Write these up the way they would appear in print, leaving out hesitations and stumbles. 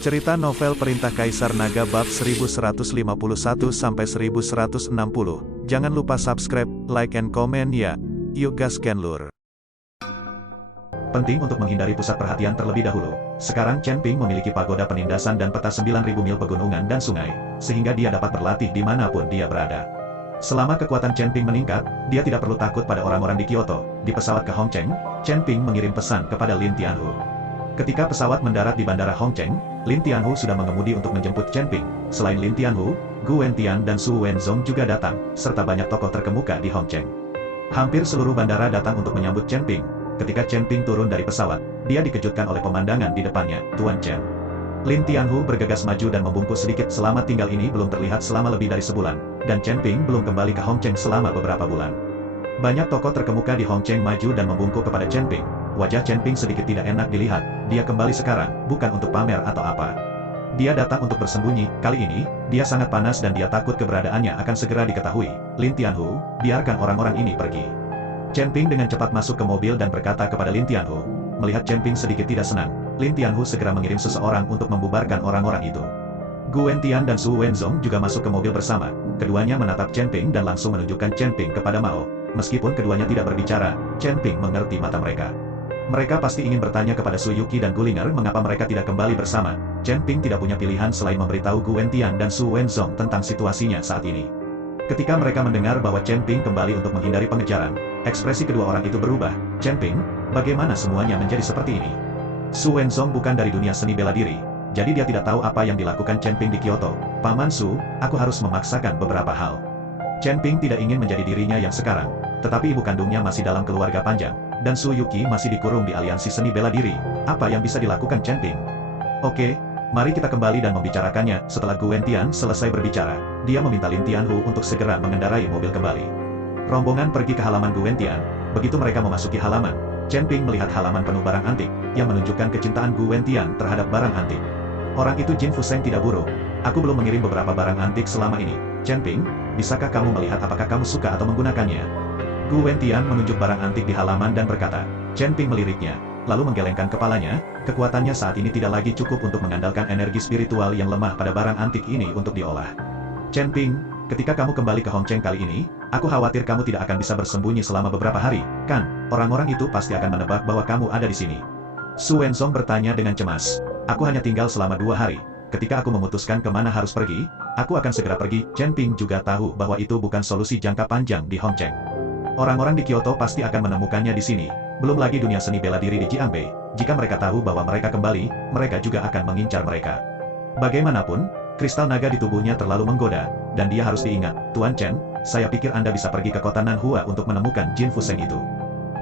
Cerita novel Perintah Kaisar Naga bab 1151-1160. Jangan lupa subscribe, like and comment ya. Yuk gasken lur. Penting untuk menghindari pusat perhatian terlebih dahulu. Sekarang Chen Ping memiliki pagoda penindasan dan peta 9.000 mil pegunungan dan sungai, sehingga dia dapat berlatih dimanapun dia berada. Selama kekuatan Chen Ping meningkat, dia tidak perlu takut pada orang-orang di Kyoto. Di pesawat ke Hongcheng, Chen Ping mengirim pesan kepada Lin Tianhu. Ketika pesawat mendarat di bandara Hongcheng, Lin Tianhu sudah mengemudi untuk menjemput Chen Ping. Selain Lin Tianhu, Gu Wentian dan Su Wenzong juga datang, serta banyak tokoh terkemuka di Hongcheng. Hampir seluruh bandara datang untuk menyambut Chen Ping. Ketika Chen Ping turun dari pesawat, dia dikejutkan oleh pemandangan di depannya, Tuan Chen. Lin Tianhu bergegas maju dan membungkuk sedikit. Selamat tinggal ini belum terlihat selama lebih dari sebulan, dan Chen Ping belum kembali ke Hongcheng selama beberapa bulan. Banyak tokoh terkemuka di Hongcheng maju dan membungkuk kepada Chen Ping. Wajah Chen Ping sedikit tidak enak dilihat. Dia kembali sekarang, bukan untuk pamer atau apa. Dia datang untuk bersembunyi. Kali ini, dia sangat panas dan dia takut keberadaannya akan segera diketahui. Lin Tianhu, biarkan orang-orang ini pergi. Chen Ping dengan cepat masuk ke mobil dan berkata kepada Lin Tianhu. Melihat Chen Ping sedikit tidak senang, Lin Tianhu segera mengirim seseorang untuk membubarkan orang-orang itu. Gu Wentian dan Su Wenzong juga masuk ke mobil bersama. Keduanya menatap Chen Ping dan langsung menunjukkan Chen Ping kepada Mao. Meskipun keduanya tidak berbicara, Chen Ping mengerti mata mereka. Mereka pasti ingin bertanya kepada Su Yuqi dan Gulinger mengapa mereka tidak kembali bersama. Chen Ping tidak punya pilihan selain memberitahu Gu Wentian dan Su Wenzong tentang situasinya saat ini. Ketika mereka mendengar bahwa Chen Ping kembali untuk menghindari pengejaran, ekspresi kedua orang itu berubah. Chen Ping, bagaimana semuanya menjadi seperti ini? Su Wenzong bukan dari dunia seni bela diri, jadi dia tidak tahu apa yang dilakukan Chen Ping di Kyoto. Paman Su, aku harus memaksakan beberapa hal. Chen Ping tidak ingin menjadi dirinya yang sekarang, tetapi ibu kandungnya masih dalam keluarga panjang, dan Su Yuqi masih dikurung di aliansi seni bela diri. Apa yang bisa dilakukan Chen Ping? Oke, mari kita kembali dan membicarakannya. Setelah Gu Wentian selesai berbicara, dia meminta Lin Tianhu untuk segera mengendarai mobil kembali. Rombongan pergi ke halaman Gu Wentian. Begitu mereka memasuki halaman, Chen Ping melihat halaman penuh barang antik, yang menunjukkan kecintaan Gu Wentian terhadap barang antik. Orang itu Jin Fuseng tidak buruk. Aku belum mengirim beberapa barang antik selama ini. Chen Ping, bisakah kamu melihat apakah kamu suka atau menggunakannya? Gu Wentian menunjuk barang antik di halaman dan berkata. Chen Ping meliriknya, lalu menggelengkan kepalanya. Kekuatannya saat ini tidak lagi cukup untuk mengandalkan energi spiritual yang lemah pada barang antik ini untuk diolah. Chen Ping, ketika kamu kembali ke Hongcheng kali ini, aku khawatir kamu tidak akan bisa bersembunyi selama beberapa hari, kan? Orang-orang itu pasti akan menebak bahwa kamu ada di sini. Su Wenzong bertanya dengan cemas. Aku hanya tinggal selama 2 hari. Ketika aku memutuskan kemana harus pergi, aku akan segera pergi. Chen Ping juga tahu bahwa itu bukan solusi jangka panjang di Hongcheng. Orang-orang di Kyoto pasti akan menemukannya di sini. Belum lagi dunia seni bela diri di Jiangbei. Jika mereka tahu bahwa mereka kembali, mereka juga akan mengincar mereka. Bagaimanapun, kristal naga di tubuhnya terlalu menggoda, dan dia harus diingat. Tuan Chen, saya pikir Anda bisa pergi ke kota Nanhua untuk menemukan Jin Fuseng itu.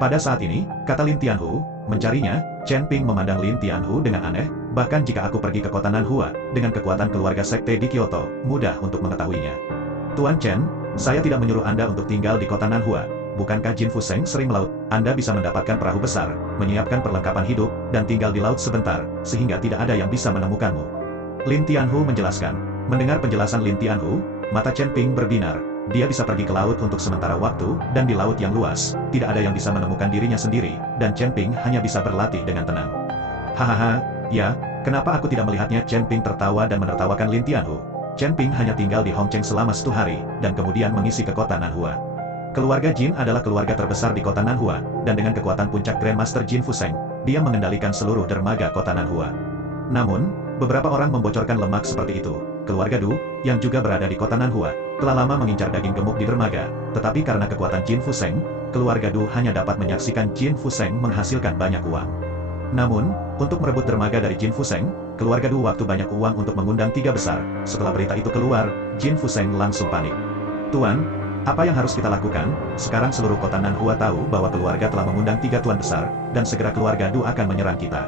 Pada saat ini, kata Lin Tianhu, mencarinya. Chen Ping memandang Lin Tianhu dengan aneh. Bahkan jika aku pergi ke kota Nanhua, dengan kekuatan keluarga sekte di Kyoto, mudah untuk mengetahuinya. Tuan Chen, saya tidak menyuruh Anda untuk tinggal di kota Nanhua. Bukankah Jin Fuseng sering melaut? Anda bisa mendapatkan perahu besar, menyiapkan perlengkapan hidup, dan tinggal di laut sebentar, sehingga tidak ada yang bisa menemukanmu. Lin Tianhu menjelaskan. Mendengar penjelasan Lin Tianhu, mata Chen Ping berbinar. Dia bisa pergi ke laut untuk sementara waktu, dan di laut yang luas, tidak ada yang bisa menemukan dirinya sendiri, dan Chen Ping hanya bisa berlatih dengan tenang. Hahaha, ya, kenapa aku tidak melihatnya? Chen Ping tertawa dan menertawakan Lin Tianhu. Chen Ping hanya tinggal di Hongcheng selama 1 hari, dan kemudian mengisi ke kota Nanhua. Keluarga Jin adalah keluarga terbesar di kota Nanhua, dan dengan kekuatan puncak Grandmaster Jin Fuseng, dia mengendalikan seluruh dermaga kota Nanhua. Namun, beberapa orang membocorkan lemak seperti itu. Keluarga Du, yang juga berada di kota Nanhua, telah lama mengincar daging gemuk di dermaga, tetapi karena kekuatan Jin Fuseng, keluarga Du hanya dapat menyaksikan Jin Fuseng menghasilkan banyak uang. Namun, untuk merebut dermaga dari Jin Fuseng, keluarga Du waktu banyak uang untuk mengundang 3 besar. Setelah berita itu keluar, Jin Fuseng langsung panik. Tuan, apa yang harus kita lakukan? Sekarang seluruh kota Nanhua tahu bahwa keluarga telah mengundang 3 tuan besar, dan segera keluarga Du akan menyerang kita.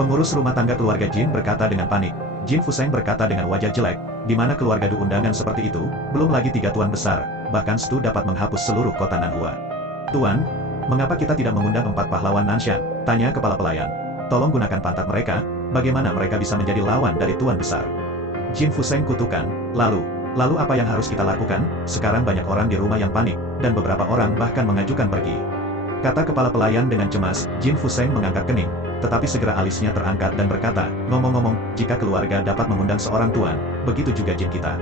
Pengurus rumah tangga keluarga Jin berkata dengan panik. Jin Fuseng berkata dengan wajah jelek, di mana keluarga Du undangan seperti itu, belum lagi 3 tuan besar, bahkan Stu dapat menghapus seluruh kota Nanhua. Tuan, mengapa kita tidak mengundang 4 pahlawan Nanshan? Tanya kepala pelayan. Tolong gunakan pantat mereka, bagaimana mereka bisa menjadi lawan dari tuan besar? Jin Fuseng kutukan, lalu apa yang harus kita lakukan? Sekarang banyak orang di rumah yang panik, dan beberapa orang bahkan mengajukan pergi. Kata kepala pelayan dengan cemas. Jin Fuseng mengangkat kening. tetapi segera alisnya terangkat dan berkata, ngomong-ngomong, jika keluarga dapat mengundang seorang tuan, begitu juga jin kita.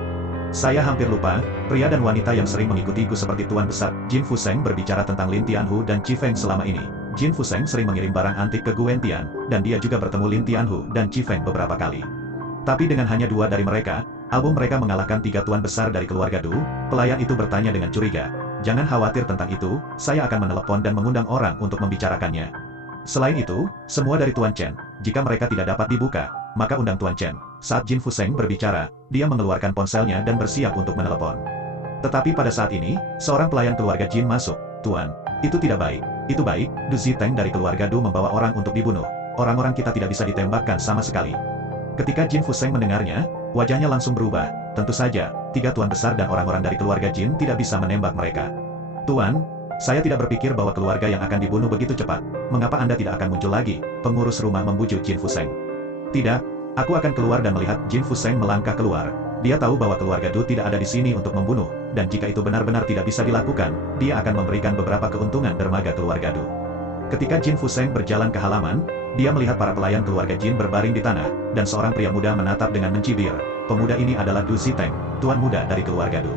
Saya hampir lupa, pria dan wanita yang sering mengikutiku seperti Tuan Besar. Jin Fuseng berbicara tentang Lin Tianhu dan Qi Feng selama ini. Jin Fuseng sering mengirim barang antik ke Guentian, dan dia juga bertemu Lin Tianhu dan Qi Feng beberapa kali. Tapi dengan hanya 2 dari mereka, album mereka mengalahkan 3 tuan besar dari keluarga Du. Pelayan itu bertanya dengan curiga. Jangan khawatir tentang itu, saya akan menelepon dan mengundang orang untuk membicarakannya. Selain itu, semua dari Tuan Chen. Jika mereka tidak dapat dibuka, maka undang Tuan Chen. Saat Jin Fuseng berbicara, dia mengeluarkan ponselnya dan bersiap untuk menelepon. Tetapi pada saat ini, seorang pelayan keluarga Jin masuk. Tuan, itu tidak baik. Itu baik, Du Ziteng dari keluarga Du membawa orang untuk dibunuh. Orang-orang kita tidak bisa ditembakkan sama sekali. Ketika Jin Fuseng mendengarnya, wajahnya langsung berubah. Tentu saja, 3 tuan besar dan orang-orang dari keluarga Jin tidak bisa menembak mereka. Tuan, saya tidak berpikir bahwa keluarga yang akan dibunuh begitu cepat. Mengapa Anda tidak akan muncul lagi? Pengurus rumah membujuk Jin Fuseng. Tidak, aku akan keluar dan melihat. Jin Fuseng melangkah keluar. Dia tahu bahwa keluarga Du tidak ada di sini untuk membunuh, dan jika itu benar-benar tidak bisa dilakukan, dia akan memberikan beberapa keuntungan dermaga keluarga Du. Ketika Jin Fuseng berjalan ke halaman, dia melihat para pelayan keluarga Jin berbaring di tanah, dan seorang pria muda menatap dengan mencibir. Pemuda ini adalah Du Ziteng, tuan muda dari keluarga Du.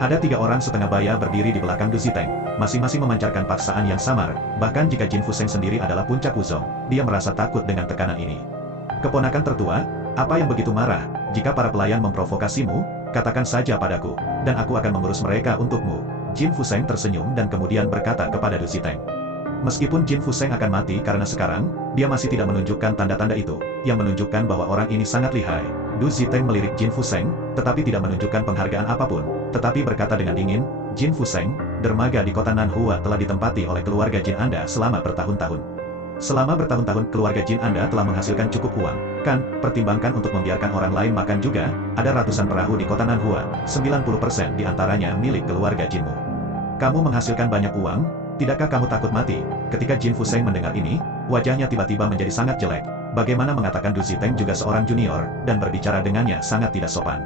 Ada 3 orang setengah baya berdiri di belakang Du Ziteng, masing-masing memancarkan paksaan yang samar. Bahkan jika Jin Fuseng sendiri adalah puncak Wuzong, dia merasa takut dengan tekanan ini. Keponakan tertua, apa yang begitu marah? Jika para pelayan memprovokasimu, katakan saja padaku, dan aku akan mengurus mereka untukmu. Jin Fuseng tersenyum dan kemudian berkata kepada Du Ziteng. Meskipun Jin Fuseng akan mati karena sekarang, dia masih tidak menunjukkan tanda-tanda itu, yang menunjukkan bahwa orang ini sangat lihai. Du Ziteng melirik Jin Fuseng, tetapi tidak menunjukkan penghargaan apapun, tetapi berkata dengan dingin, Jin Fuseng, dermaga di kota Nanhua telah ditempati oleh keluarga Jin Anda selama bertahun-tahun. Selama bertahun-tahun keluarga Jin Anda telah menghasilkan cukup uang, kan? Pertimbangkan untuk membiarkan orang lain makan juga. Ada ratusan perahu di kota Nanhua, 90% diantaranya milik keluarga Jinmu. Kamu menghasilkan banyak uang, tidakkah kamu takut mati? Ketika Jin Fuseng mendengar ini, wajahnya tiba-tiba menjadi sangat jelek. Bagaimana mengatakan Du Ziteng juga seorang junior, dan berbicara dengannya sangat tidak sopan.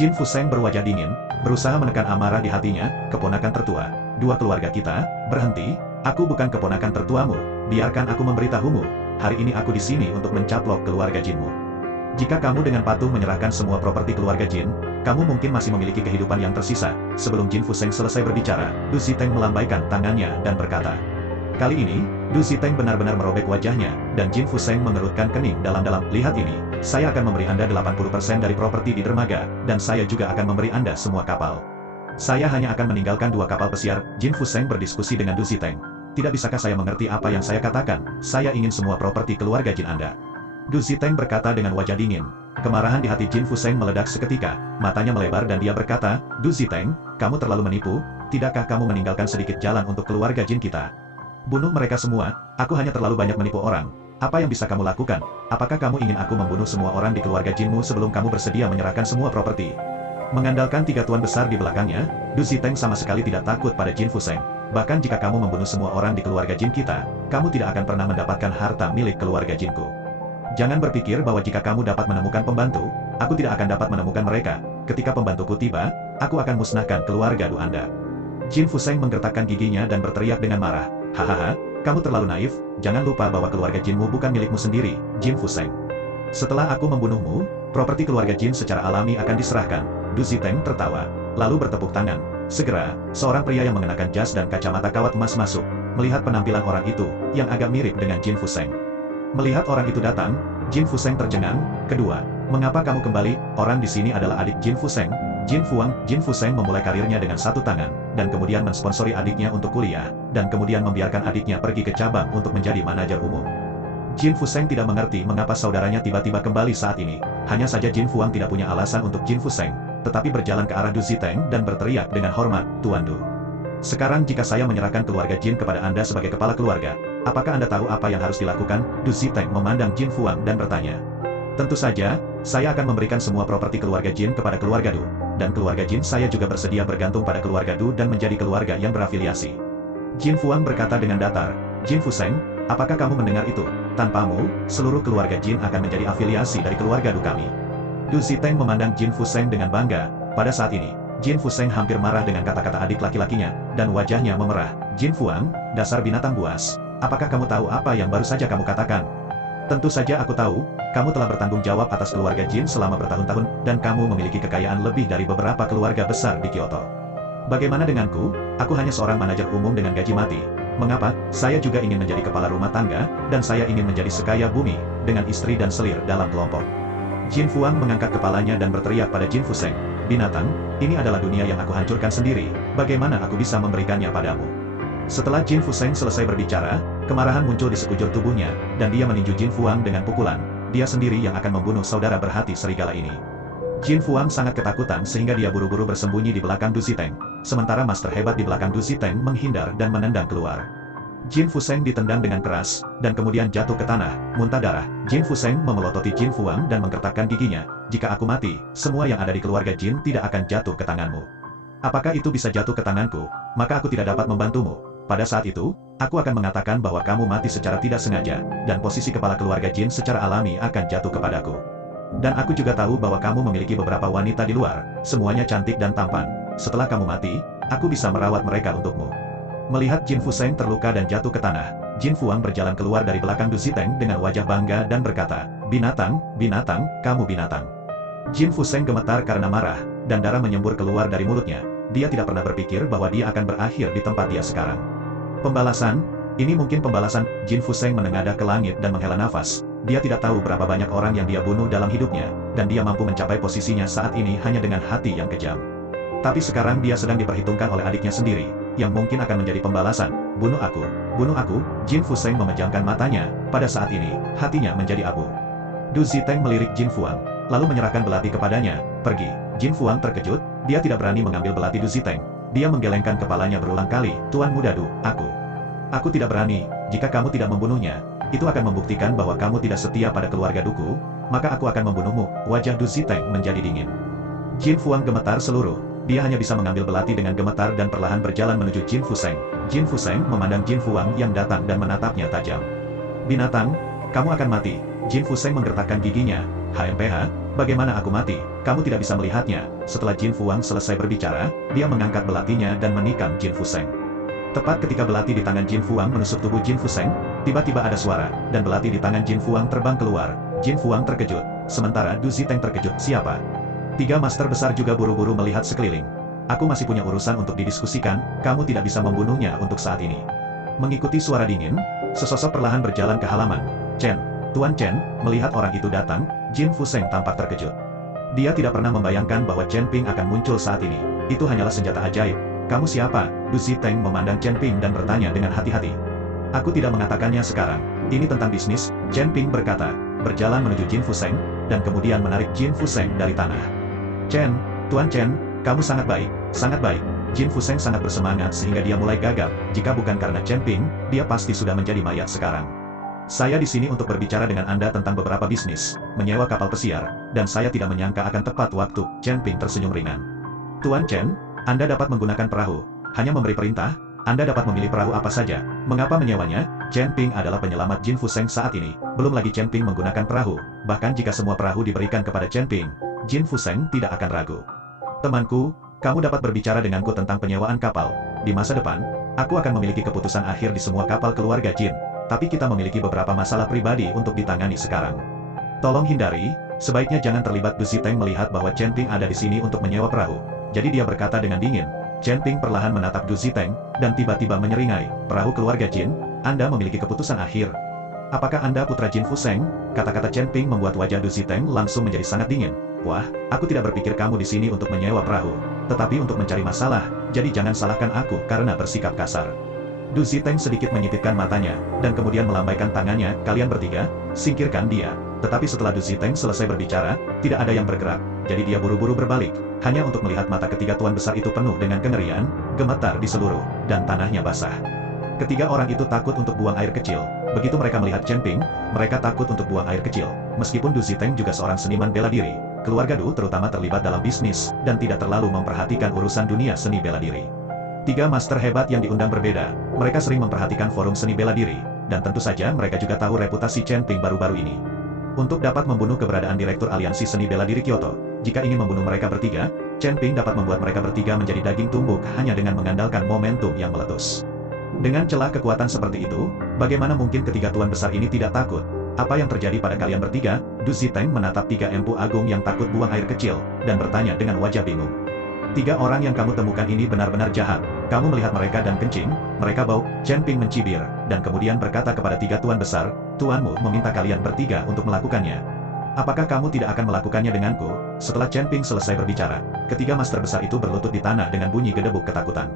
Jin Fuseng berwajah dingin, berusaha menekan amarah di hatinya. Keponakan tertua, 2 keluarga kita, berhenti. Aku bukan keponakan tertuamu, biarkan aku memberitahumu. Hari ini aku di sini untuk mencaplok keluarga Jinmu. Jika kamu dengan patuh menyerahkan semua properti keluarga Jin, kamu mungkin masih memiliki kehidupan yang tersisa. Sebelum Jin Fuseng selesai berbicara, Du Ziteng melambaikan tangannya dan berkata. Kali ini, Du Ziteng benar-benar merobek wajahnya, dan Jin Fuseng mengerutkan kening dalam-dalam. Lihat ini, saya akan memberi Anda 80% dari properti di dermaga, dan saya juga akan memberi Anda semua kapal. Saya hanya akan meninggalkan 2 kapal pesiar. Jin Fuseng berdiskusi dengan Du Ziteng. Tidak bisakah saya mengerti apa yang saya katakan? Saya ingin semua properti keluarga Jin Anda. Du Ziteng berkata dengan wajah dingin. Kemarahan di hati Jin Fuseng meledak seketika, matanya melebar dan dia berkata, Du Ziteng, kamu terlalu menipu, tidakkah kamu meninggalkan sedikit jalan untuk keluarga Jin kita? Bunuh mereka semua, aku hanya terlalu banyak menipu orang. Apa yang bisa kamu lakukan? Apakah kamu ingin aku membunuh semua orang di keluarga Jinmu sebelum kamu bersedia menyerahkan semua properti? Mengandalkan 3 tuan besar di belakangnya, Du Ziteng sama sekali tidak takut pada Jin Fuseng. Bahkan jika kamu membunuh semua orang di keluarga Jin kita, kamu tidak akan pernah mendapatkan harta milik keluarga Jinku. Jangan berpikir bahwa jika kamu dapat menemukan pembantu, aku tidak akan dapat menemukan mereka. Ketika pembantuku tiba, aku akan musnahkan keluarga Du Anda. Jin Fuseng menggertakkan giginya dan berteriak dengan marah. Hahaha, kamu terlalu naif, jangan lupa bahwa keluarga Jinmu bukan milikmu sendiri, Jin Fuseng. Setelah aku membunuhmu, properti keluarga Jin secara alami akan diserahkan. Du Ziteng tertawa, lalu bertepuk tangan. Segera, seorang pria yang mengenakan jas dan kacamata kawat emas masuk, melihat penampilan orang itu, yang agak mirip dengan Jin Fuseng. Melihat orang itu datang, Jin Fuseng tercengang. Kedua, mengapa kamu kembali? Orang di sini adalah adik Jin Fuseng, Jin Fuang. Jin Fuseng memulai karirnya dengan 1 tangan, dan kemudian mensponsori adiknya untuk kuliah, dan kemudian membiarkan adiknya pergi ke cabang untuk menjadi manajer umum. Jin Fuseng tidak mengerti mengapa saudaranya tiba-tiba kembali saat ini. Hanya saja Jin Fuang tidak punya alasan untuk Jin Fuseng, tetapi berjalan ke arah Du Ziteng dan berteriak dengan hormat, Tuan Du. Sekarang jika saya menyerahkan keluarga Jin kepada Anda sebagai kepala keluarga, apakah Anda tahu apa yang harus dilakukan? Du Ziteng memandang Jin Fuang dan bertanya. Tentu saja, saya akan memberikan semua properti keluarga Jin kepada keluarga Du, dan keluarga Jin saya juga bersedia bergantung pada keluarga Du dan menjadi keluarga yang berafiliasi. Jin Fuang berkata dengan datar, Jin Fuseng, apakah kamu mendengar itu? Tanpamu, seluruh keluarga Jin akan menjadi afiliasi dari keluarga Du kami. Du Ziteng memandang Jin Fuseng dengan bangga. Pada saat ini, Jin Fuseng hampir marah dengan kata-kata adik laki-lakinya, dan wajahnya memerah. Jin Fuang, dasar binatang buas, apakah kamu tahu apa yang baru saja kamu katakan? Tentu saja aku tahu, kamu telah bertanggung jawab atas keluarga Jin selama bertahun-tahun, dan kamu memiliki kekayaan lebih dari beberapa keluarga besar di Kyoto. Bagaimana denganku? Aku hanya seorang manajer umum dengan gaji mati. Mengapa? Saya juga ingin menjadi kepala rumah tangga, dan saya ingin menjadi sekaya bumi, dengan istri dan selir dalam kelompok. Jin Fuang mengangkat kepalanya dan berteriak pada Jin Fuseng, binatang, ini adalah dunia yang aku hancurkan sendiri, bagaimana aku bisa memberikannya padamu? Setelah Jin Fuseng selesai berbicara, kemarahan muncul di sekujur tubuhnya, dan dia meninju Jin Fuang dengan pukulan. Dia sendiri yang akan membunuh saudara berhati serigala ini. Jin Fuang sangat ketakutan sehingga dia buru-buru bersembunyi di belakang Du Ziteng, sementara master hebat di belakang Du Ziteng menghindar dan menendang keluar. Jin Fuseng ditendang dengan keras, dan kemudian jatuh ke tanah, muntah darah. Jin Fuseng memelototi Jin Fuang dan menggertakkan giginya, jika aku mati, semua yang ada di keluarga Jin tidak akan jatuh ke tanganmu. Apakah itu bisa jatuh ke tanganku, maka aku tidak dapat membantumu. Pada saat itu, aku akan mengatakan bahwa kamu mati secara tidak sengaja, dan posisi kepala keluarga Jin secara alami akan jatuh kepadaku. Dan aku juga tahu bahwa kamu memiliki beberapa wanita di luar, semuanya cantik dan tampan. Setelah kamu mati, aku bisa merawat mereka untukmu. Melihat Jin Fuseng terluka dan jatuh ke tanah, Jin Fuang berjalan keluar dari belakang Du Ziteng dengan wajah bangga dan berkata, binatang, binatang, kamu binatang. Jin Fuseng gemetar karena marah, dan darah menyembur keluar dari mulutnya. Dia tidak pernah berpikir bahwa dia akan berakhir di tempat dia sekarang. Pembalasan, ini mungkin pembalasan. Jin Fuseng menengadah ke langit dan menghela nafas. Dia tidak tahu berapa banyak orang yang dia bunuh dalam hidupnya, dan dia mampu mencapai posisinya saat ini hanya dengan hati yang kejam. Tapi sekarang dia sedang diperhitungkan oleh adiknya sendiri, yang mungkin akan menjadi pembalasan. Bunuh aku, bunuh aku. Jin Fuseng memejamkan matanya. Pada saat ini, hatinya menjadi abu. Du Ziteng melirik Jin Fuang, lalu menyerahkan belati kepadanya. Pergi. Jin Fuang terkejut, dia tidak berani mengambil belati Du Ziteng. Dia menggelengkan kepalanya berulang kali. Tuan Muda Du, aku tidak berani. Jika kamu tidak membunuhnya, itu akan membuktikan bahwa kamu tidak setia pada keluarga Duku, maka aku akan membunuhmu. Wajah Du Ziteng menjadi dingin. Jin Fuang gemetar seluruh. Dia hanya bisa mengambil belati dengan gemetar dan perlahan berjalan menuju Jin Fuseng. Jin Fuseng memandang Jin Fuang yang datang dan menatapnya tajam. Binatang, kamu akan mati. Jin Fuseng menggertakkan giginya. HMPH, bagaimana aku mati? Kamu tidak bisa melihatnya. Setelah Jin Fuang selesai berbicara, dia mengangkat belatinya dan menikam Jin Fuseng. Tepat ketika belati di tangan Jin Fuang menusuk tubuh Jin Fuseng, tiba-tiba ada suara, dan belati di tangan Jin Fuang terbang keluar. Jin Fuang terkejut, sementara Du Ziteng terkejut. Siapa? Tiga master besar juga buru-buru melihat sekeliling. Aku masih punya urusan untuk didiskusikan, kamu tidak bisa membunuhnya untuk saat ini. Mengikuti suara dingin, sesosok perlahan berjalan ke halaman. Chen, Tuan Chen, melihat orang itu datang, Jin Fuseng tampak terkejut. Dia tidak pernah membayangkan bahwa Chen Ping akan muncul saat ini. Itu hanyalah senjata ajaib. Kamu siapa? Du Ziteng memandang Chen Ping dan bertanya dengan hati-hati. Aku tidak mengatakannya sekarang. Ini tentang bisnis, Chen Ping berkata, berjalan menuju Jin Fuseng, dan kemudian menarik Jin Fuseng dari tanah. Chen, Tuan Chen, kamu sangat baik, sangat baik. Jin Fuseng sangat bersemangat sehingga dia mulai gagap. Jika bukan karena Chen Ping, dia pasti sudah menjadi mayat sekarang. Saya di sini untuk berbicara dengan Anda tentang beberapa bisnis, menyewa kapal pesiar, dan saya tidak menyangka akan tepat waktu. Chen Ping tersenyum ringan. Tuan Chen, Anda dapat menggunakan perahu. Hanya memberi perintah, Anda dapat memilih perahu apa saja. Mengapa menyewanya? Chen Ping adalah penyelamat Jin Fuseng saat ini. Belum lagi Chen Ping menggunakan perahu. Bahkan jika semua perahu diberikan kepada Chen Ping, Jin Fuseng tidak akan ragu. Temanku, kamu dapat berbicara denganku tentang penyewaan kapal. Di masa depan, aku akan memiliki keputusan akhir di semua kapal keluarga Jin. Tapi kita memiliki beberapa masalah pribadi untuk ditangani sekarang. Tolong hindari, sebaiknya jangan terlibat. Du Ziteng melihat bahwa Chen Ping ada di sini untuk menyewa perahu. Jadi dia berkata dengan dingin. Chen Ping perlahan menatap Du Ziteng, dan tiba-tiba menyeringai. Perahu keluarga Jin, Anda memiliki keputusan akhir. Apakah Anda putra Jin Fuseng? Kata-kata Chen Ping membuat wajah Du Ziteng langsung menjadi sangat dingin. Wah, aku tidak berpikir kamu di sini untuk menyewa perahu, tetapi untuk mencari masalah, jadi jangan salahkan aku karena bersikap kasar. Du Ziteng sedikit menyipitkan matanya, dan kemudian melambaikan tangannya. Kalian bertiga, singkirkan dia. Tetapi setelah Du Ziteng selesai berbicara, tidak ada yang bergerak, jadi dia buru-buru berbalik, hanya untuk melihat mata ketiga tuan besar itu penuh dengan kengerian, gemetar di seluruh, dan tanahnya basah. Ketiga orang itu takut untuk buang air kecil. Begitu mereka melihat Chen Ping, mereka takut untuk buang air kecil. Meskipun Du Ziteng juga seorang seniman bela diri, keluarga Du terutama terlibat dalam bisnis, dan tidak terlalu memperhatikan urusan dunia seni bela diri. Tiga master hebat yang diundang berbeda, mereka sering memperhatikan forum seni bela diri, dan tentu saja mereka juga tahu reputasi Chen Ping baru-baru ini. Untuk dapat membunuh keberadaan Direktur Aliansi Seni Bela Diri Kyoto, jika ingin membunuh mereka bertiga, Chen Ping dapat membuat mereka bertiga menjadi daging tumbuk hanya dengan mengandalkan momentum yang meletus. Dengan celah kekuatan seperti itu, bagaimana mungkin ketiga tuan besar ini tidak takut? Apa yang terjadi pada kalian bertiga? Du Ziteng menatap tiga empu agung yang takut buang air kecil, dan bertanya dengan wajah bingung. Tiga orang yang kamu temukan ini benar-benar jahat. Kamu melihat mereka dan kencing, mereka bau. Chen Ping mencibir, dan kemudian berkata kepada tiga tuan besar, tuanmu meminta kalian bertiga untuk melakukannya. Apakah kamu tidak akan melakukannya denganku? Setelah Chen Ping selesai berbicara, ketiga master besar itu berlutut di tanah dengan bunyi gedebuk ketakutan.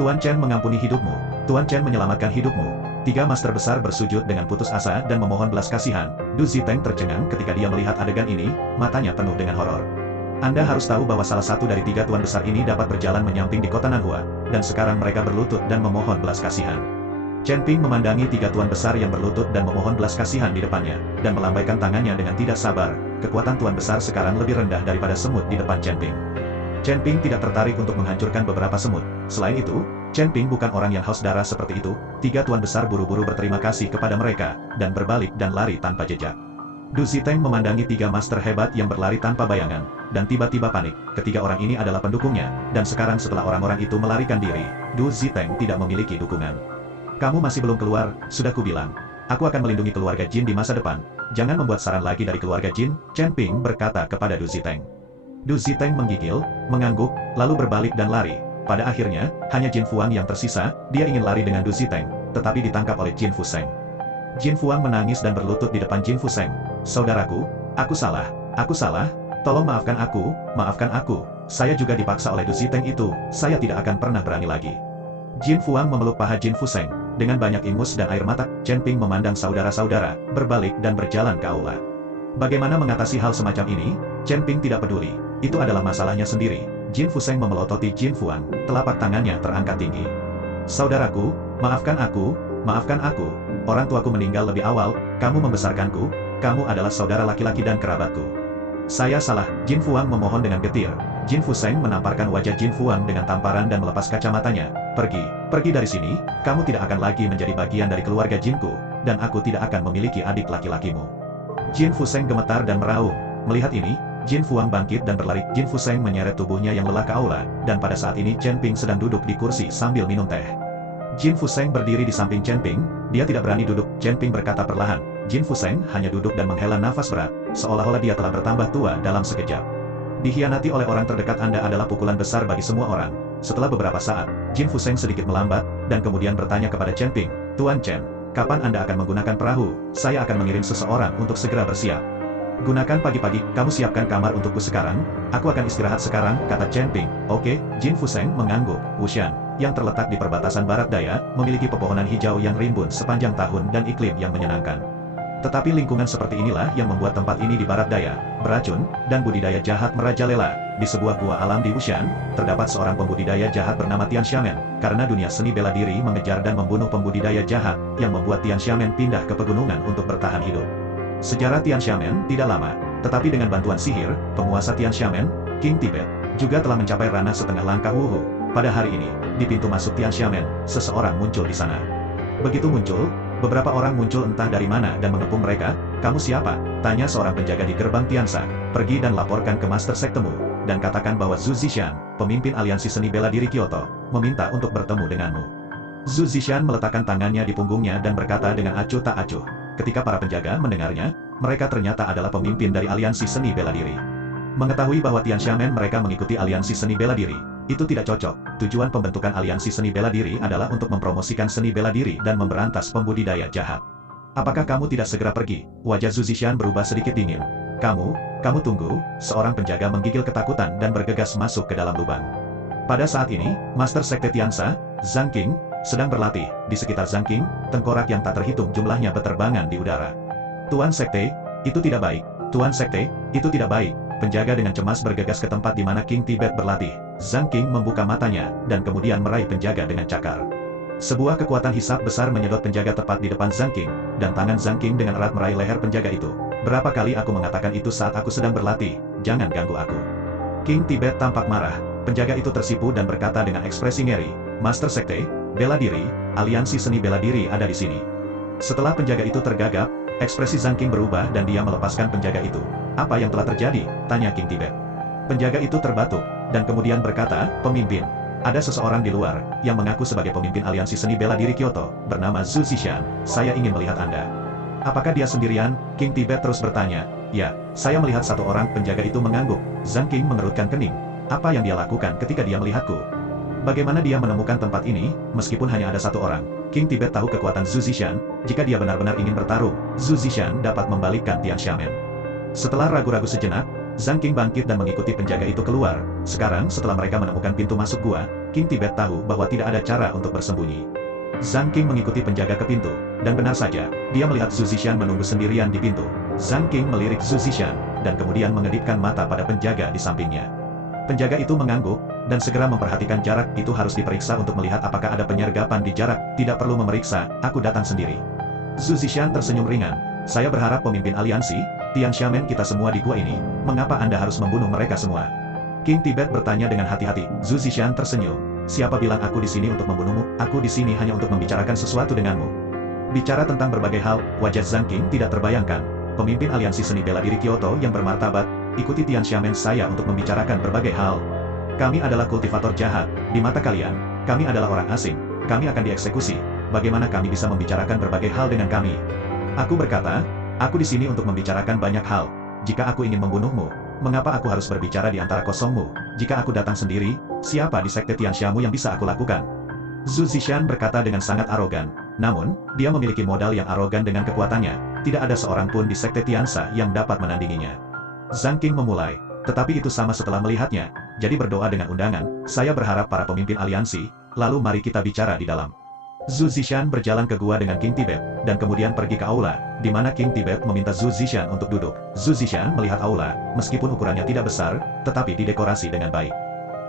Tuan Chen mengampuni hidupmu. Tuan Chen menyelamatkan hidupmu. Tiga master besar bersujud dengan putus asa dan memohon belas kasihan. Du Ziteng tercengang ketika dia melihat adegan ini, matanya penuh dengan horor. Anda harus tahu bahwa salah satu dari tiga tuan besar ini dapat berjalan menyamping di kota Nanhua, dan sekarang mereka berlutut dan memohon belas kasihan. Chen Ping memandangi tiga tuan besar yang berlutut dan memohon belas kasihan di depannya, dan melambaikan tangannya dengan tidak sabar. Kekuatan tuan besar sekarang lebih rendah daripada semut di depan Chen Ping. Chen Ping tidak tertarik untuk menghancurkan beberapa semut. Selain itu, Chen Ping bukan orang yang haus darah seperti itu. Tiga tuan besar buru-buru berterima kasih kepada mereka, dan berbalik dan lari tanpa jejak. Du Ziteng memandangi tiga master hebat yang berlari tanpa bayangan, dan tiba-tiba panik. Ketiga orang ini adalah pendukungnya, dan sekarang setelah orang-orang itu melarikan diri, Du Ziteng tidak memiliki dukungan. Kamu masih belum keluar, sudah kubilang. Aku akan melindungi keluarga Jin di masa depan. Jangan membuat saran lagi dari keluarga Jin, Chen Ping berkata kepada Du Ziteng. Du Ziteng menggigil, mengangguk, lalu berbalik dan lari. Pada akhirnya, hanya Jin Fuang yang tersisa. Dia ingin lari dengan Du Ziteng, tetapi ditangkap oleh Jin Fuseng. Jin Fuang menangis dan berlutut di depan Jin Fuseng. Saudaraku, aku salah, tolong maafkan aku, saya juga dipaksa oleh Du Ziteng itu, saya tidak akan pernah berani lagi. Jin Fuang memeluk paha Jin Fuseng, dengan banyak ingus dan air mata. Chen Ping memandang saudara-saudara, berbalik dan berjalan ke aula. Bagaimana mengatasi hal semacam ini? Chen Ping tidak peduli, itu adalah masalahnya sendiri. Jin Fuseng memelototi Jin Fuang, telapak tangannya terangkat tinggi. Saudaraku, maafkan aku, orang tuaku meninggal lebih awal, kamu membesarkanku, kamu adalah saudara laki-laki dan kerabatku. Saya salah, Jin Fuang memohon dengan getir. Jin Fuseng menamparkan wajah Jin Fuang dengan tamparan dan melepas kacamatanya. Pergi dari sini, kamu tidak akan lagi menjadi bagian dari keluarga Jinku, dan aku tidak akan memiliki adik laki-lakimu. Jin Fuseng gemetar dan meraung. Melihat ini, Jin Fuang bangkit dan berlari. Jin Fuseng menyeret tubuhnya yang lelah ke aula, dan pada saat ini Chen Ping sedang duduk di kursi sambil minum teh. Jin Fuseng berdiri di samping Chen Ping, dia tidak berani duduk. Chen Ping berkata perlahan. Jin Fuseng hanya duduk dan menghela nafas berat, seolah-olah dia telah bertambah tua dalam sekejap. Dikhianati oleh orang terdekat Anda adalah pukulan besar bagi semua orang. Setelah beberapa saat, Jin Fuseng sedikit melambat, dan kemudian bertanya kepada Chen Ping, Tuan Chen, kapan Anda akan menggunakan perahu? Saya akan mengirim seseorang untuk segera bersiap. Gunakan pagi-pagi, kamu siapkan kamar untukku sekarang, aku akan istirahat sekarang, kata Chen Ping. Oke, Jin Fuseng mengangguk. Wushan, yang terletak di perbatasan barat daya, memiliki pepohonan hijau yang rimbun sepanjang tahun dan iklim yang menyenangkan. Tetapi lingkungan seperti inilah yang membuat tempat ini di barat daya, beracun, dan budidaya jahat merajalela. Di sebuah gua alam di Wushan, terdapat seorang pembudidaya jahat bernama Tian Xiamen. Karena dunia seni bela diri mengejar dan membunuh pembudidaya jahat, yang membuat Tian Xiamen pindah ke pegunungan untuk bertahan hidup. Sejarah Tian Xiamen tidak lama, tetapi dengan bantuan sihir, penguasa Tian Xiamen, King Tibet, juga telah mencapai ranah setengah langkah Wuhu. Pada hari ini, di pintu masuk Tian Xiamen, seseorang muncul di sana. Begitu muncul, beberapa orang muncul entah dari mana dan mengepung mereka. Kamu siapa? Tanya seorang penjaga di gerbang Tiansa. Pergi dan laporkan ke master sektemu, dan katakan bahwa Zhu Zishan, pemimpin aliansi seni bela diri Kyoto, meminta untuk bertemu denganmu. Zhu Zishan meletakkan tangannya di punggungnya dan berkata dengan acuh tak acuh. Ketika para penjaga mendengarnya, mereka ternyata adalah pemimpin dari aliansi seni bela diri. Mengetahui bahwa Tian Xiamen mereka mengikuti aliansi seni bela diri, itu tidak cocok. Tujuan pembentukan aliansi seni bela diri adalah untuk mempromosikan seni bela diri dan memberantas pembudidaya jahat. Apakah kamu tidak segera pergi? Wajah Zhu Zishan berubah sedikit dingin. Kamu tunggu, seorang penjaga menggigil ketakutan dan bergegas masuk ke dalam lubang. Pada saat ini, Master Sekte Tiansa, Zhang Qing, sedang berlatih. Di sekitar Zhang Qing, tengkorak yang tak terhitung jumlahnya berterbangan di udara. Tuan Sekte, itu tidak baik. Tuan Sekte, itu tidak baik. Penjaga dengan cemas bergegas ke tempat di mana King Tibet berlatih. Zhang Qing membuka matanya, dan kemudian meraih penjaga dengan cakar. Sebuah kekuatan hisap besar menyedot penjaga tepat di depan Zhang Qing, dan tangan Zhang Qing dengan erat meraih leher penjaga itu. Berapa kali aku mengatakan itu saat aku sedang berlatih, jangan ganggu aku. King Tibet tampak marah. Penjaga itu tersipu dan berkata dengan ekspresi ngeri, Master Sekte, bela diri, aliansi seni bela diri ada di sini. Setelah penjaga itu tergagap, ekspresi Zhang Qing berubah dan dia melepaskan penjaga itu. Apa yang telah terjadi? Tanya King Tibet. Penjaga itu terbatuk, dan kemudian berkata, Pemimpin, ada seseorang di luar, yang mengaku sebagai pemimpin aliansi seni bela diri Kyoto, bernama Zhu Zishan, saya ingin melihat Anda. Apakah dia sendirian? King Tibet terus bertanya. Ya, saya melihat satu orang penjaga itu mengangguk. Zhang King mengerutkan kening. Apa yang dia lakukan ketika dia melihatku? Bagaimana dia menemukan tempat ini, meskipun hanya ada satu orang? King Tibet tahu kekuatan Zhu Zishan. Jika dia benar-benar ingin bertarung, Zhu Zishan dapat membalikkan Tian Xiamen. Setelah ragu-ragu sejenak, Zhang King bangkit dan mengikuti penjaga itu keluar. Sekarang setelah mereka menemukan pintu masuk gua, King Tibet tahu bahwa tidak ada cara untuk bersembunyi. Zhang King mengikuti penjaga ke pintu, dan benar saja, dia melihat Zhu Zishan menunggu sendirian di pintu. Zhang King melirik Zhu Zishan, dan kemudian mengedipkan mata pada penjaga di sampingnya. Penjaga itu mengangguk, dan segera memperhatikan jarak itu harus diperiksa untuk melihat apakah ada penyergapan di jarak. Tidak perlu memeriksa, aku datang sendiri. Zhu Zishan tersenyum ringan. Saya berharap pemimpin aliansi, Tian Xiamen kita semua di gua ini, mengapa Anda harus membunuh mereka semua? King Tibet bertanya dengan hati-hati. Zhu Zishan tersenyum. Siapa bilang aku di sini untuk membunuhmu? Aku di sini hanya untuk membicarakan sesuatu denganmu. Bicara tentang berbagai hal, wajah Zhang King tidak terbayangkan. Pemimpin aliansi seni bela diri Kyoto yang bermartabat, ikuti Tian Xiamen saya untuk membicarakan berbagai hal. Kami adalah kultivator jahat, di mata kalian, kami adalah orang asing, kami akan dieksekusi, bagaimana kami bisa membicarakan berbagai hal dengan kami? Aku berkata, aku di sini untuk membicarakan banyak hal. Jika aku ingin membunuhmu, mengapa aku harus berbicara di antara kosongmu? Jika aku datang sendiri, siapa di sekte Tianxiamu yang bisa aku lakukan? Zhu Zishan berkata dengan sangat arogan. Namun, dia memiliki modal yang arogan dengan kekuatannya. Tidak ada seorang pun di sekte Tianxia yang dapat menandinginya. Zhang King memulai, tetapi itu sama setelah melihatnya. Jadi berdoa dengan undangan, saya berharap para pemimpin aliansi, lalu mari kita bicara di dalam. Zhu Zishan berjalan ke gua dengan King Tibet, dan kemudian pergi ke aula, di mana King Tibet meminta Zhu Zishan untuk duduk. Zhu Zishan melihat aula, meskipun ukurannya tidak besar, tetapi didekorasi dengan baik.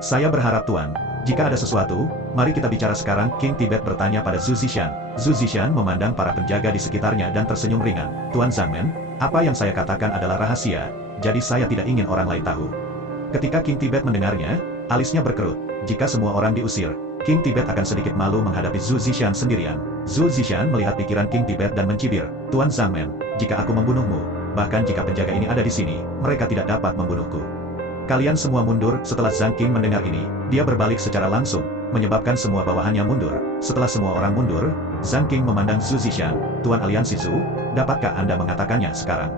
Saya berharap Tuan, jika ada sesuatu, mari kita bicara sekarang. King Tibet bertanya pada Zhu Zishan. Zhu Zishan memandang para penjaga di sekitarnya dan tersenyum ringan. Tuan Zhangmen, apa yang saya katakan adalah rahasia, jadi saya tidak ingin orang lain tahu. Ketika King Tibet mendengarnya, alisnya berkerut. Jika semua orang diusir, King Tibet akan sedikit malu menghadapi Zhu Zishan sendirian. Zhu Zishan melihat pikiran King Tibet dan mencibir. Tuan Zhangmen, jika aku membunuhmu, bahkan jika penjaga ini ada di sini, mereka tidak dapat membunuhku. Kalian semua mundur. Setelah Zhang King mendengar ini, dia berbalik secara langsung, menyebabkan semua bawahannya mundur. Setelah semua orang mundur, Zhang King memandang Zhu Zishan. Tuan Aliansi Zhu, dapatkah Anda mengatakannya sekarang?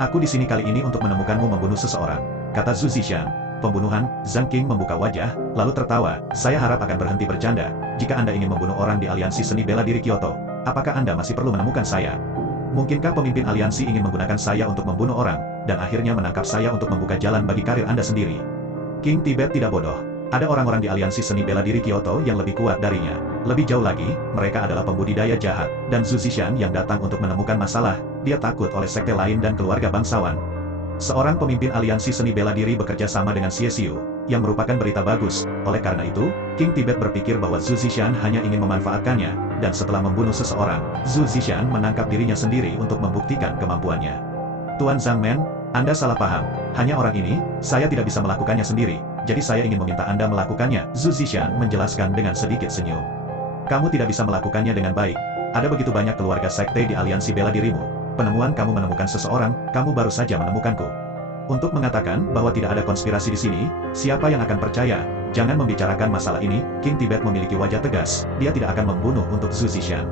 Aku di sini kali ini untuk menemukanmu membunuh seseorang, kata Zhu Zishan. Pembunuhan. Zhang King membuka wajah, lalu tertawa. Saya harap akan berhenti bercanda. Jika Anda ingin membunuh orang di aliansi seni bela diri Kyoto, apakah Anda masih perlu menemukan saya? Mungkinkah pemimpin aliansi ingin menggunakan saya untuk membunuh orang, dan akhirnya menangkap saya untuk membuka jalan bagi karir Anda sendiri? King Tibet tidak bodoh. Ada orang-orang di aliansi seni bela diri Kyoto yang lebih kuat darinya. Lebih jauh lagi, mereka adalah pembudidaya jahat, dan Zhu Zishan yang datang untuk menemukan masalah. Dia takut oleh sekte lain dan keluarga bangsawan. Seorang pemimpin aliansi seni bela diri bekerja sama dengan Xie Xiu, yang merupakan berita bagus. Oleh karena itu, King Tibet berpikir bahwa Zhu Zishan hanya ingin memanfaatkannya, dan setelah membunuh seseorang, Zhu Zishan menangkap dirinya sendiri untuk membuktikan kemampuannya. Tuan Zhangmen, Anda salah paham. Hanya orang ini, saya tidak bisa melakukannya sendiri, jadi saya ingin meminta Anda melakukannya. Zhu Zishan menjelaskan dengan sedikit senyum. Kamu tidak bisa melakukannya dengan baik. Ada begitu banyak keluarga sekte di aliansi bela dirimu. Penemuan kamu menemukan seseorang, kamu baru saja menemukanku. Untuk mengatakan bahwa tidak ada konspirasi di sini, siapa yang akan percaya? Jangan membicarakan masalah ini. King Tibet memiliki wajah tegas, dia tidak akan membunuh untuk Zhu Zishan.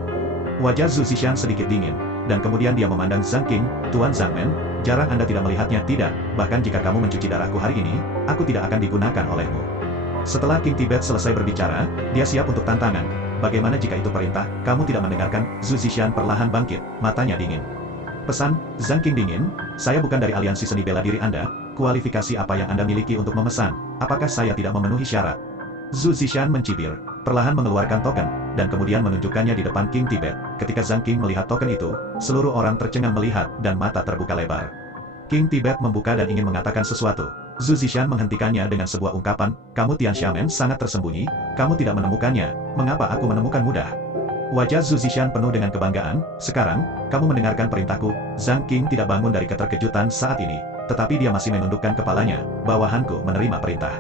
Wajah Zhu Zishan sedikit dingin, dan kemudian dia memandang Zhang King. Tuan Zhangmen, jarang Anda tidak melihatnya. Tidak, bahkan jika kamu mencuci darahku hari ini, aku tidak akan digunakan olehmu. Setelah King Tibet selesai berbicara, dia siap untuk tantangan. Bagaimana jika itu perintah? Kamu tidak mendengarkan? Zhu Zishan perlahan bangkit, matanya dingin. Pesan, Zhang King dingin, saya bukan dari aliansi seni bela diri Anda, kualifikasi apa yang Anda miliki untuk memesan, apakah saya tidak memenuhi syarat? Zhu Zishan mencibir, perlahan mengeluarkan token, dan kemudian menunjukkannya di depan King Tibet. Ketika Zhang King melihat token itu, seluruh orang tercengang melihat, dan mata terbuka lebar. King Tibet membuka dan ingin mengatakan sesuatu. Zhu Zishan menghentikannya dengan sebuah ungkapan, kamu Tian Xiamen sangat tersembunyi, kamu tidak menemukannya, mengapa aku menemukan mudah? Wajah Zhu Zishan penuh dengan kebanggaan. Sekarang, kamu mendengarkan perintahku. Zhang King tidak bangun dari keterkejutan saat ini, tetapi dia masih menundukkan kepalanya. Bawahanku menerima perintah.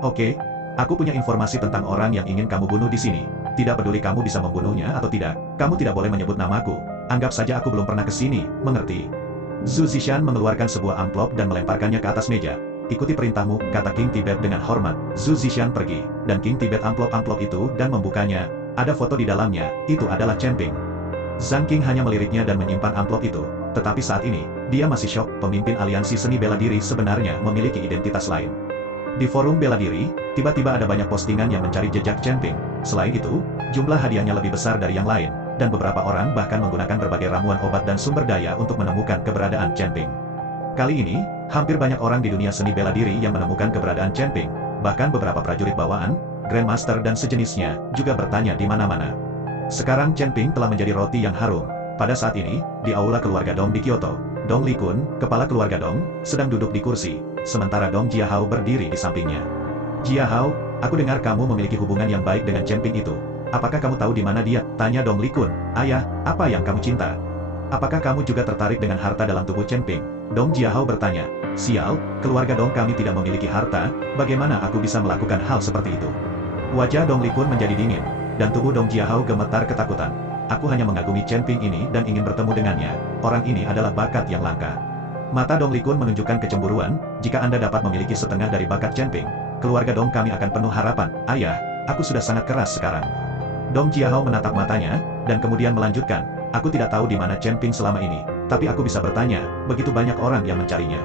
Oke, aku punya informasi tentang orang yang ingin kamu bunuh di sini. Tidak peduli kamu bisa membunuhnya atau tidak, kamu tidak boleh menyebut namaku. Anggap saja aku belum pernah ke sini, mengerti? Zhu Zishan mengeluarkan sebuah amplop dan melemparkannya ke atas meja. Ikuti perintahmu, kata King Tibet dengan hormat. Zhu Zishan pergi, dan King Tibet amplop-amplop itu dan membukanya. Ada foto di dalamnya, itu adalah Chen Ping. Zhang King hanya meliriknya dan menyimpan amplop itu, tetapi saat ini, dia masih syok. Pemimpin aliansi seni bela diri sebenarnya memiliki identitas lain. Di forum bela diri, tiba-tiba ada banyak postingan yang mencari jejak Chen Ping. Selain itu, jumlah hadiahnya lebih besar dari yang lain, dan beberapa orang bahkan menggunakan berbagai ramuan obat dan sumber daya untuk menemukan keberadaan Chen Ping. Kali ini, hampir banyak orang di dunia seni bela diri yang menemukan keberadaan Chen Ping. Bahkan beberapa prajurit bawaan, Grandmaster dan sejenisnya, juga bertanya di mana-mana. Sekarang Chen Ping telah menjadi roti yang harum. Pada saat ini, di aula keluarga Dong di Kyoto, Dong Likun, kepala keluarga Dong, sedang duduk di kursi, sementara Dong Jiahao berdiri di sampingnya. Jiahao, aku dengar kamu memiliki hubungan yang baik dengan Chen Ping itu. Apakah kamu tahu di mana dia? Tanya Dong Likun. Ayah, apa yang kamu cinta? Apakah kamu juga tertarik dengan harta dalam tubuh Chen Ping? Dong Jiahao bertanya. Sial, keluarga Dong kami tidak memiliki harta, bagaimana aku bisa melakukan hal seperti itu? Wajah Dong Likun menjadi dingin, dan tubuh Dong Jiahao gemetar ketakutan. Aku hanya mengagumi Chen Ping ini dan ingin bertemu dengannya. Orang ini adalah bakat yang langka. Mata Dong Likun menunjukkan kecemburuan. Jika Anda dapat memiliki setengah dari bakat Chen Ping, keluarga Dong kami akan penuh harapan. Ayah, aku sudah sangat keras sekarang. Dong Jiahao menatap matanya, dan kemudian melanjutkan. Aku tidak tahu di mana Chen Ping selama ini, tapi aku bisa bertanya, begitu banyak orang yang mencarinya.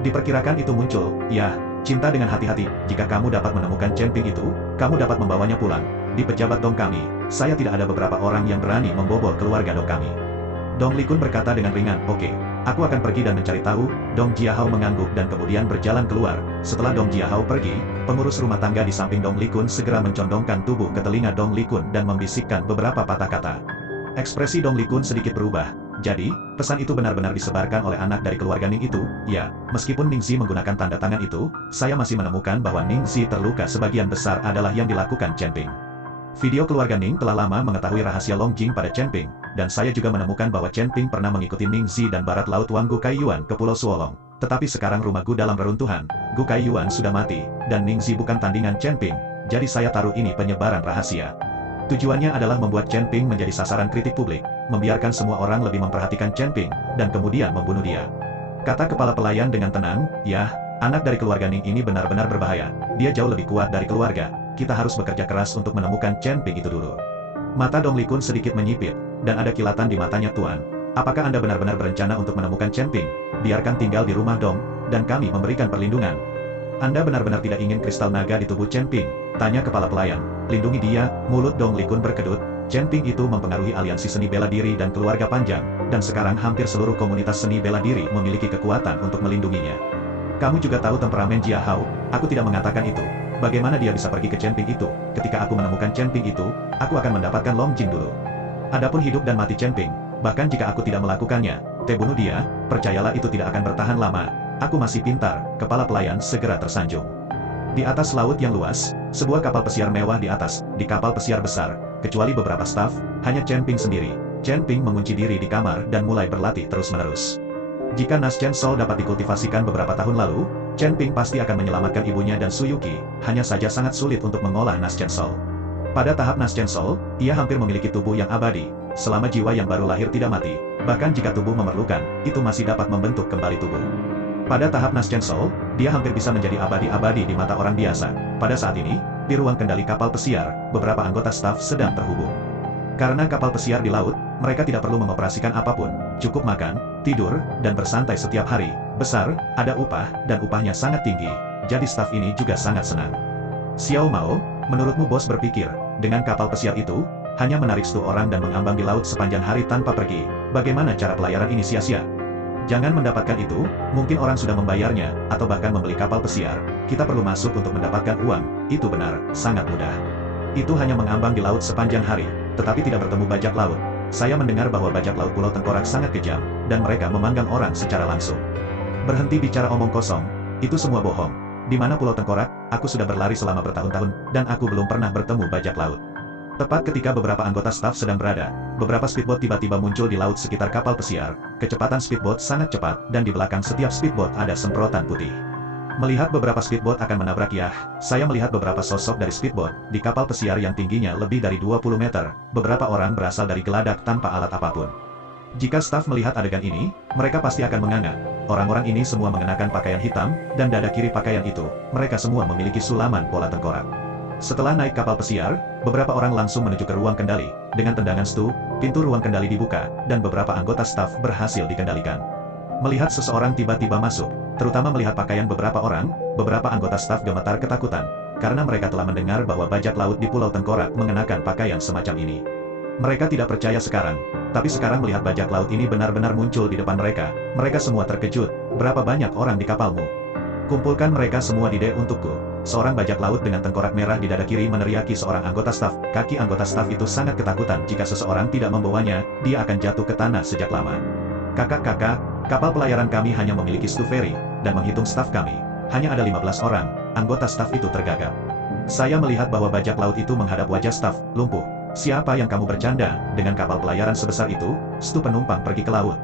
Diperkirakan itu muncul, ya, cinta dengan hati-hati. Jika kamu dapat menemukan Chen Ping itu, kamu dapat membawanya pulang. Di pejabat Dong kami, saya tidak ada beberapa orang yang berani membobol keluarga Dong kami. Dong Likun berkata dengan ringan, oke, aku akan pergi dan mencari tahu. Dong Jiahao mengangguk dan kemudian berjalan keluar. Setelah Dong Jiahao pergi, pengurus rumah tangga di samping Dong Likun segera mencondongkan tubuh ke telinga Dong Likun dan membisikkan beberapa patah kata. Ekspresi Dong Likun sedikit berubah. Jadi, pesan itu benar-benar disebarkan oleh anak dari keluarga Ning itu. Ya, meskipun Ning Zi menggunakan tanda tangan itu, saya masih menemukan bahwa Ning Zi terluka sebagian besar adalah yang dilakukan Chen Ping. Video keluarga Ning telah lama mengetahui rahasia Long Jing pada Chen Ping, dan saya juga menemukan bahwa Chen Ping pernah mengikuti Ning Zi dan barat laut Wang Gu Kaiyuan ke Pulau Suolong. Tetapi sekarang rumah Gu dalam reruntuhan, Gu Kaiyuan sudah mati, dan Ning Zi bukan tandingan Chen Ping, jadi saya taruh ini penyebaran rahasia. Tujuannya adalah membuat Chen Ping menjadi sasaran kritik publik, membiarkan semua orang lebih memperhatikan Chen Ping, dan kemudian membunuh dia. Kata kepala pelayan dengan tenang, ya, anak dari keluarga Ning ini benar-benar berbahaya, dia jauh lebih kuat dari keluarga. Kita harus bekerja keras untuk menemukan Chen Ping itu dulu. Mata Dong Likun sedikit menyipit, dan ada kilatan di matanya. Tuan, apakah Anda benar-benar berencana untuk menemukan Chen Ping? Biarkan tinggal di rumah Dong, dan kami memberikan perlindungan. Anda benar-benar tidak ingin kristal naga di tubuh Chen Ping? Tanya kepala pelayan. Lindungi dia. Mulut Dong Likun berkedut. Chen Ping itu mempengaruhi aliansi seni bela diri dan keluarga panjang, dan sekarang hampir seluruh komunitas seni bela diri memiliki kekuatan untuk melindunginya. Kamu juga tahu temperamen Jiahao, aku tidak mengatakan itu. Bagaimana dia bisa pergi ke Chen Ping itu? Ketika aku menemukan Chen Ping itu, aku akan mendapatkan Long Jing dulu. Adapun hidup dan mati Chen Ping, bahkan jika aku tidak melakukannya, bunuh dia, percayalah itu tidak akan bertahan lama. Aku masih pintar. Kepala pelayan segera tersanjung. Di atas laut yang luas, sebuah kapal pesiar mewah di atas, di kapal pesiar besar, kecuali beberapa staf, hanya Chen Ping sendiri. Chen Ping mengunci diri di kamar dan mulai berlatih terus-menerus. Jika Nas Chen Sol dapat dikultivasikan beberapa tahun lalu, Chen Ping pasti akan menyelamatkan ibunya dan Suyuki, hanya saja sangat sulit untuk mengolah Nas Chen Sol. Pada tahap Nas Chen Sol, ia hampir memiliki tubuh yang abadi, selama jiwa yang baru lahir tidak mati, bahkan jika tubuh memerlukan, itu masih dapat membentuk kembali tubuh. Pada tahap Nas Chen Sol, dia hampir bisa menjadi abadi-abadi di mata orang biasa. Pada saat ini, di ruang kendali kapal pesiar, beberapa anggota staf sedang terhubung. Karena kapal pesiar di laut, mereka tidak perlu mengoperasikan apapun, cukup makan, tidur, dan bersantai setiap hari. Besar, ada upah, dan upahnya sangat tinggi, jadi staf ini juga sangat senang. Xiao Mao, menurutmu bos berpikir, dengan kapal pesiar itu, hanya menarik 10 orang dan mengambang di laut sepanjang hari tanpa pergi, bagaimana cara pelayaran ini sia-sia? Jangan mendapatkan itu, mungkin orang sudah membayarnya, atau bahkan membeli kapal pesiar, kita perlu masuk untuk mendapatkan uang, itu benar, sangat mudah. Itu hanya mengambang di laut sepanjang hari, tetapi tidak bertemu bajak laut. Saya mendengar bahwa bajak laut Pulau Tengkorak sangat kejam, dan mereka memanggang orang secara langsung. Berhenti bicara omong kosong, itu semua bohong. Di mana Pulau Tengkorak, aku sudah berlari selama bertahun-tahun, dan aku belum pernah bertemu bajak laut. Tepat ketika beberapa anggota staf sedang berada, beberapa speedboat tiba-tiba muncul di laut sekitar kapal pesiar. Kecepatan speedboat sangat cepat, dan di belakang setiap speedboat ada semprotan putih. Melihat beberapa speedboat akan menabrak saya melihat beberapa sosok dari speedboat, di kapal pesiar yang tingginya lebih dari 20 meter, beberapa orang berasal dari geladak tanpa alat apapun. Jika staf melihat adegan ini, mereka pasti akan menganga. Orang-orang ini semua mengenakan pakaian hitam, dan dada kiri pakaian itu, mereka semua memiliki sulaman bola tengkorak. Setelah naik kapal pesiar, beberapa orang langsung menuju ke ruang kendali. Dengan tendangan Stu, pintu ruang kendali dibuka, dan beberapa anggota staf berhasil dikendalikan. Melihat seseorang tiba-tiba masuk, terutama melihat pakaian beberapa orang, beberapa anggota staf gemetar ketakutan, karena mereka telah mendengar bahwa bajak laut di Pulau Tengkorak mengenakan pakaian semacam ini. Mereka tidak percaya sekarang, tapi sekarang melihat bajak laut ini benar-benar muncul di depan mereka, mereka semua terkejut. Berapa banyak orang di kapalmu? Kumpulkan mereka semua di deck untukku. Seorang bajak laut dengan tengkorak merah di dada kiri meneriaki seorang anggota staf. Kaki anggota staf itu sangat ketakutan jika seseorang tidak membawanya, dia akan jatuh ke tanah sejak lama. Kakak-kakak, kapal pelayaran kami hanya memiliki Stu Ferry, dan menghitung staf kami. Hanya ada 15 orang, anggota staf itu tergagap. Saya melihat bahwa bajak laut itu menghadap wajah staf, lumpuh. Siapa yang kamu bercanda, dengan kapal pelayaran sebesar itu, Stu penumpang pergi ke laut.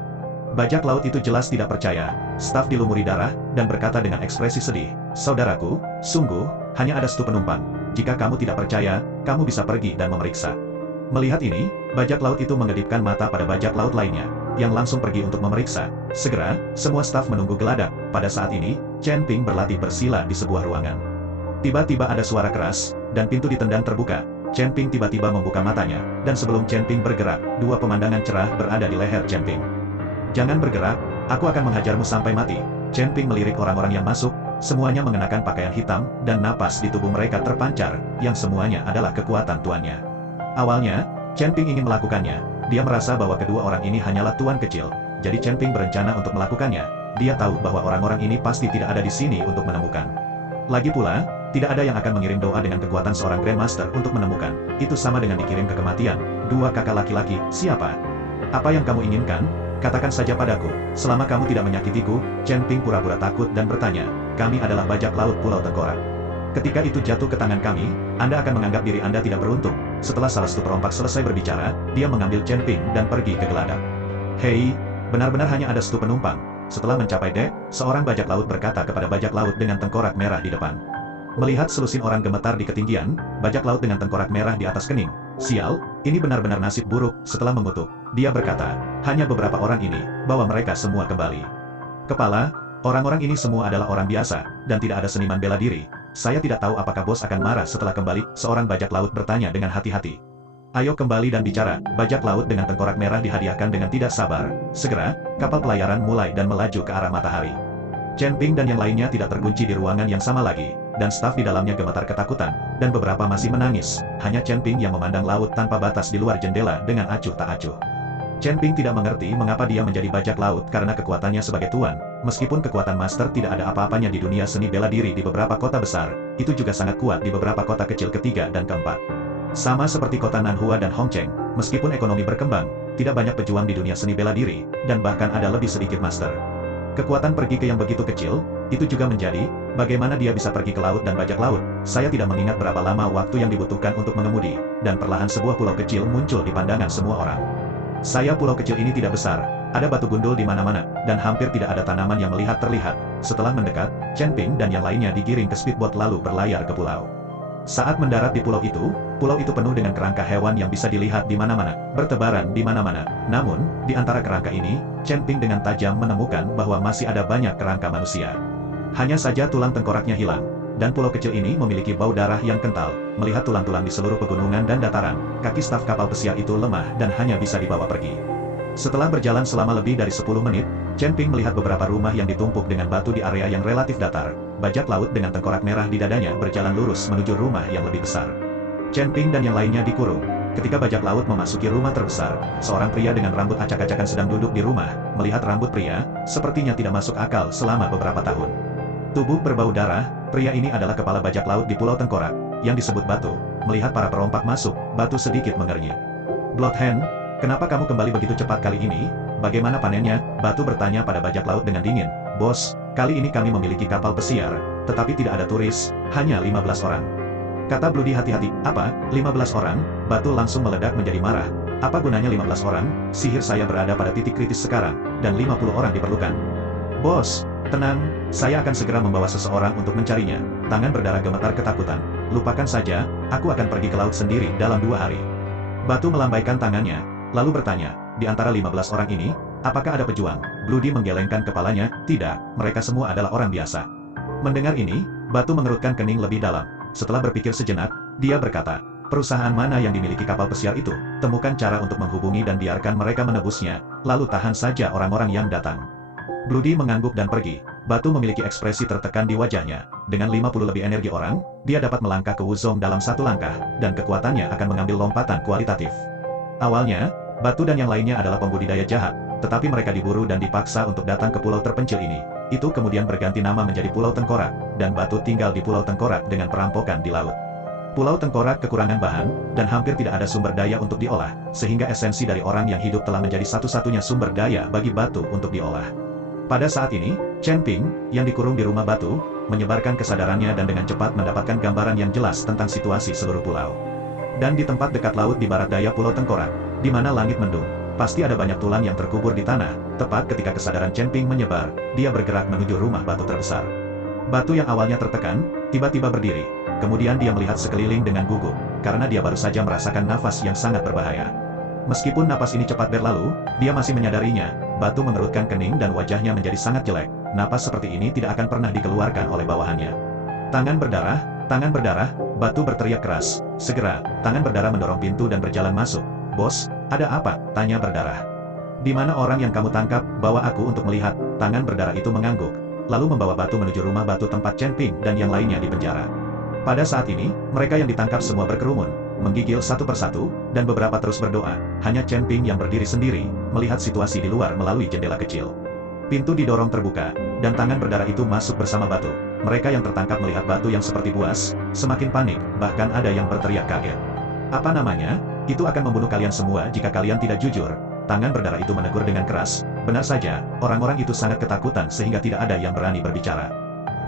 Bajak laut itu jelas tidak percaya, staf dilumuri darah, dan berkata dengan ekspresi sedih, saudaraku, sungguh, hanya ada Stu penumpang. Jika kamu tidak percaya, kamu bisa pergi dan memeriksa. Melihat ini, bajak laut itu mengedipkan mata pada bajak laut lainnya, yang langsung pergi untuk memeriksa. Segera, semua staf menunggu geladak. Pada saat ini, Chen Ping berlatih bersila di sebuah ruangan. Tiba-tiba ada suara keras, dan pintu ditendang terbuka. Chen Ping tiba-tiba membuka matanya, dan sebelum Chen Ping bergerak, dua pemandangan cerah berada di leher Chen Ping. Jangan bergerak, aku akan menghajarmu sampai mati. Chen Ping melirik orang-orang yang masuk, semuanya mengenakan pakaian hitam, dan napas di tubuh mereka terpancar, yang semuanya adalah kekuatan tuannya. Awalnya, Chen Ping ingin melakukannya, dia merasa bahwa kedua orang ini hanyalah tuan kecil, jadi Chen Ping berencana untuk melakukannya. Dia tahu bahwa orang-orang ini pasti tidak ada di sini untuk menemukan. Lagi pula, tidak ada yang akan mengirim doa dengan kekuatan seorang Grandmaster untuk menemukan. Itu sama dengan dikirim ke kematian. Dua kakak laki-laki, siapa? Apa yang kamu inginkan? Katakan saja padaku, selama kamu tidak menyakitiku. Chen Ping pura-pura takut dan bertanya, kami adalah bajak laut Pulau Tengkorak. Ketika itu jatuh ke tangan kami, Anda akan menganggap diri Anda tidak beruntung. Setelah salah satu perompak selesai berbicara, dia mengambil Chen Ping dan pergi ke geladak. Hei, benar-benar hanya ada Stu penumpang. Setelah mencapai dek, seorang bajak laut berkata kepada bajak laut dengan tengkorak merah di depan. Melihat selusin orang gemetar di ketinggian, bajak laut dengan tengkorak merah di atas kening. Sial, ini benar-benar nasib buruk. Setelah mengutuk, dia berkata, hanya beberapa orang ini, bawa mereka semua kembali. Kepala, orang-orang ini semua adalah orang biasa, dan tidak ada seniman bela diri. Saya tidak tahu apakah bos akan marah setelah kembali, seorang bajak laut bertanya dengan hati-hati. Ayo kembali dan bicara, bajak laut dengan tengkorak merah dihadiahkan dengan tidak sabar. Segera, kapal pelayaran mulai dan melaju ke arah matahari. Chen Ping dan yang lainnya tidak terkunci di ruangan yang sama lagi, dan staf di dalamnya gemetar ketakutan, dan beberapa masih menangis. Hanya Chen Ping yang memandang laut tanpa batas di luar jendela dengan acuh tak acuh. Chen Ping tidak mengerti mengapa dia menjadi bajak laut karena kekuatannya sebagai tuan. Meskipun kekuatan master tidak ada apa-apanya di dunia seni bela diri di beberapa kota besar, itu juga sangat kuat di beberapa kota kecil ketiga dan keempat. Sama seperti kota Nanhua dan Hongcheng, meskipun ekonomi berkembang, tidak banyak pejuang di dunia seni bela diri, dan bahkan ada lebih sedikit master. Kekuatan pergi ke yang begitu kecil, itu juga menjadi, bagaimana dia bisa pergi ke laut dan bajak laut. Saya tidak mengingat berapa lama waktu yang dibutuhkan untuk mengemudi, dan perlahan sebuah pulau kecil muncul di pandangan semua orang. Pulau kecil ini tidak besar, ada batu gundul di mana-mana, dan hampir tidak ada tanaman yang terlihat. Setelah mendekat, Chen Ping dan yang lainnya digiring ke speedboat lalu berlayar ke pulau. Saat mendarat di pulau itu penuh dengan kerangka hewan yang bisa dilihat di mana-mana, bertebaran di mana-mana. Namun, di antara kerangka ini, Chen Ping dengan tajam menemukan bahwa masih ada banyak kerangka manusia. Hanya saja tulang tengkoraknya hilang, dan pulau kecil ini memiliki bau darah yang kental. Melihat tulang-tulang di seluruh pegunungan dan dataran, kaki staf kapal pesiar itu lemah dan hanya bisa dibawa pergi. Setelah berjalan selama lebih dari 10 menit, Chen Ping melihat beberapa rumah yang ditumpuk dengan batu di area yang relatif datar. Bajak laut dengan tengkorak merah di dadanya berjalan lurus menuju rumah yang lebih besar. Chen Ping dan yang lainnya dikurung. Ketika bajak laut memasuki rumah terbesar, seorang pria dengan rambut acak-acakan sedang duduk di rumah. Melihat rambut pria, sepertinya tidak masuk akal selama beberapa tahun. Tubuh berbau darah, pria ini adalah kepala bajak laut di Pulau Tengkorak, yang disebut Batu. Melihat para perompak masuk, Batu sedikit mengernyit. Bloodhand, kenapa kamu kembali begitu cepat kali ini? Bagaimana panennya? Batu bertanya pada bajak laut dengan dingin. Bos, kali ini kami memiliki kapal pesiar, tetapi tidak ada turis, hanya 15 orang. Kata Bloody hati-hati. Apa? 15 orang? Batu langsung meledak menjadi marah. Apa gunanya 15 orang? Sihir saya berada pada titik kritis sekarang, dan 50 orang diperlukan. Bos, tenang, saya akan segera membawa seseorang untuk mencarinya. Tangan berdarah gemetar ketakutan. Lupakan saja, aku akan pergi ke laut sendiri dalam 2 hari. Batu melambaikan tangannya, lalu bertanya, di antara 15 orang ini, apakah ada pejuang? Bloody menggelengkan kepalanya. Tidak, mereka semua adalah orang biasa. Mendengar ini, Batu mengerutkan kening lebih dalam. Setelah berpikir sejenak, Dia berkata, perusahaan mana yang dimiliki kapal pesiar itu? Temukan cara untuk menghubungi dan biarkan mereka menebusnya, lalu tahan saja orang-orang yang datang. Bloody mengangguk dan pergi. Batu memiliki ekspresi tertekan di wajahnya. Dengan 50 lebih energi orang, dia dapat melangkah ke Wuzong dalam satu langkah, dan kekuatannya akan mengambil lompatan kualitatif. Awalnya, Batu dan yang lainnya adalah pembudidaya jahat, tetapi mereka diburu dan dipaksa untuk datang ke pulau terpencil ini. Itu kemudian berganti nama menjadi Pulau Tengkorak, dan Batu tinggal di Pulau Tengkorak dengan perampokan di laut. Pulau Tengkorak kekurangan bahan, dan hampir tidak ada sumber daya untuk diolah, sehingga esensi dari orang yang hidup telah menjadi satu-satunya sumber daya bagi Batu untuk diolah. Pada saat ini, Chen Ping, yang dikurung di rumah batu, menyebarkan kesadarannya dan dengan cepat mendapatkan gambaran yang jelas tentang situasi seluruh pulau. Dan di tempat dekat laut di barat daya Pulau Tengkorak, di mana langit mendung, pasti ada banyak tulang yang terkubur di tanah. Tepat ketika kesadaran Chen Ping menyebar, dia bergerak menuju rumah batu terbesar. Batu yang awalnya tertekan, tiba-tiba berdiri. Kemudian dia melihat sekeliling dengan gugup, karena dia baru saja merasakan nafas yang sangat berbahaya. Meskipun napas ini cepat berlalu, dia masih menyadarinya. Batu mengerutkan kening dan wajahnya menjadi sangat jelek. Napas seperti ini tidak akan pernah dikeluarkan oleh bawahannya. Tangan berdarah, Batu berteriak keras. Segera, tangan berdarah mendorong pintu dan berjalan masuk. Bos, ada apa? Tanya berdarah. Di mana orang yang kamu tangkap? Bawa aku untuk melihat. Tangan berdarah itu mengangguk, lalu membawa Batu menuju rumah batu tempat Chen Ping dan yang lainnya di penjara. Pada saat ini, mereka yang ditangkap semua berkerumun, menggigil satu persatu, dan beberapa terus berdoa. Hanya Chen Ping yang berdiri sendiri, melihat situasi di luar melalui jendela kecil. Pintu didorong terbuka, dan tangan berdarah itu masuk bersama Batu. Mereka yang tertangkap melihat Batu yang seperti buas, semakin panik, bahkan ada yang berteriak kaget. Apa namanya? Itu akan membunuh kalian semua jika kalian tidak jujur. Tangan berdarah itu menegur dengan keras. Benar saja, orang-orang itu sangat ketakutan sehingga tidak ada yang berani berbicara.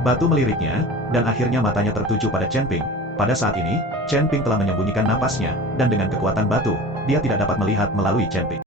Batu meliriknya, dan akhirnya matanya tertuju pada Chen Ping. Pada saat ini, Chen Ping telah menyembunyikan napasnya, dan dengan kekuatan Batu, dia tidak dapat melihat melalui Chen Ping.